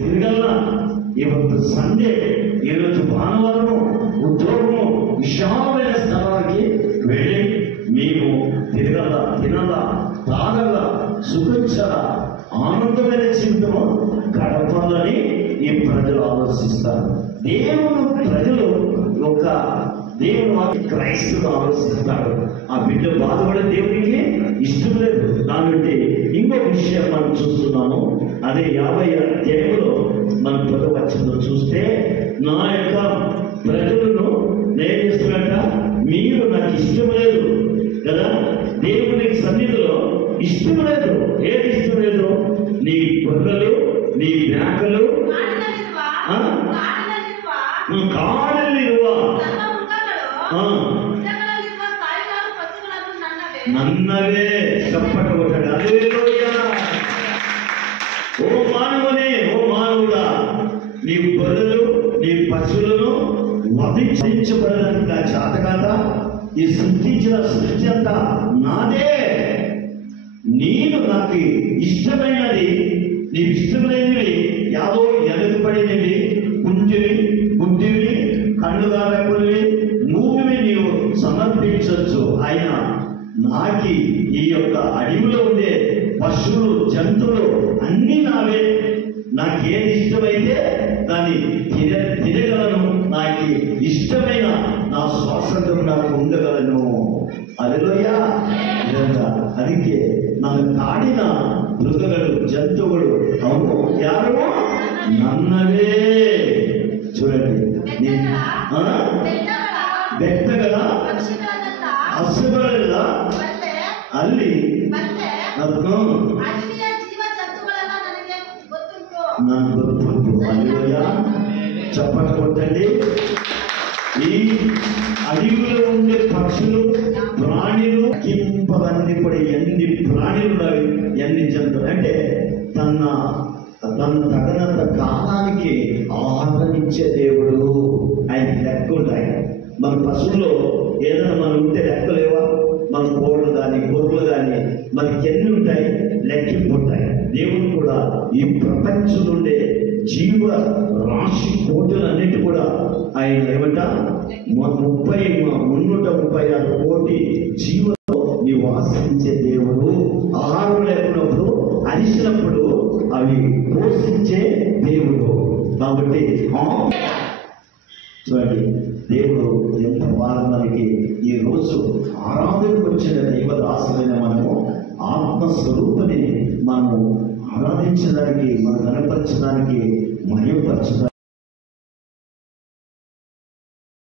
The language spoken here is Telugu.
తిరగల్లా ಇವತ್ತು సండే, ఈరోజు భానువారం ఉద్యోగము విశాలమైన స్థలానికి వెళ్ళి మేము తిరగల, తినల, తాగల, సుఖించల, ఆనందమైన జీవితము గడపాలని ఈ ప్రజలు ఆలోచిస్తారు. దేవుడు ప్రజలు ఒక దేవుడు వాటి క్రైస్తవులు ఆలోచిస్తాడు. ఆ బిడ్డ బాధపడే దేవునికి ఇష్టం లేదు. దాని ఇంకో విషయం మనం చూస్తున్నాము. అదే 50వ అధ్యాయంలో మనం 1వ వచనంలో చూస్తే, నా యొక్క ప్రజలను నేను చేస్తున్నట్ట మీరు నాకు ఇష్టం లేదు కదా. దేవుని సన్నిధిలో ఇష్టం లేదు. ఏది ఇష్టం లేదు? నీ గొర్రెలు, నీ మేకలు, కాడలిరువా నన్నవే. చప్పట కొట్టాడు. హల్లెలూయా. ఓ మానవుని, ఓ మానవుడా, నీ గొర్రెలు, నీ పశువులను వధించబడడానికి నా చేత కాదా? ఈ సృష్టించిన సృష్టి అంతా నాదే. నేను నాకు ఇష్టమైనది, నీకు ఇష్టమైనవి యాదో ఎలుగుపడినవి, కుంటివి, గుడ్డివి, కన్నుగారకుడివి, మూవివి నీవు సమర్పించవచ్చు. అయినా నాకి ఈ యొక్క అడవిలో ఉండే పశువులు, జంతువులు అన్నీ నావే. నాకేది ఇష్టమైతే దాన్ని తినగలను. నాకు ఇష్టమైన నా స్వాతంత్రం నాకు ఉండగలను. హల్లెలూయా. ಅದಕ್ಕೆ ನನ್ನ ಕಾಡಿನ ಮೃಗಗಳು, ಜಂತುಗಳು ಅವು ಯಾರು? ನನ್ನವೇ. చూడండి, ಬೆಟ್ಟಗಳ ಹಸುಗಳೆಲ್ಲ ಅಲ್ಲಿ నాకు ಗೊತ್ತುಂಟು. హల్లెలూయా. చప్పట్లు కొట్టండి. ఈ అడవిలో ఉండే పక్షులు, ప్రాణులు, కింపలన్నీ కూడా ఎన్ని ప్రాణులు ఉన్నవి, ఎన్ని జంతువులు అంటే తన తగినంత కాలానికి ఆదరించే దేవుడు. ఆయన లెక్క ఉంటాయి. మన పశువుల్లో ఏదైనా మనం ఉంటే లెక్కలేవా? మన కోళ్ళు కానీ, గొర్రెలు కానీ మనకి ఎన్ని ఉంటాయి? లెక్కింపు ఉంటాయి. దేవుడు కూడా ఈ ప్రపంచం నుండే జీవ రాశి కోటులన్నిటి కూడా ఆయన ఏమంట 336 కోటి జీవతో నివాసించే దేవుడు. ఆహారం లేకున్నప్పుడు, అలిసినప్పుడు అవి పోషించే దేవుడు. కాబట్టి చూడండి, దేవుడు ఎంత వారం మనకి ఈ రోజు ఆరాధనకు వచ్చిన దైవదాసులైన మనము ఆత్మస్వరూపుని మనము ఆరాధించడానికి, మనం కనపరచడానికి, మహిమపరచడానికి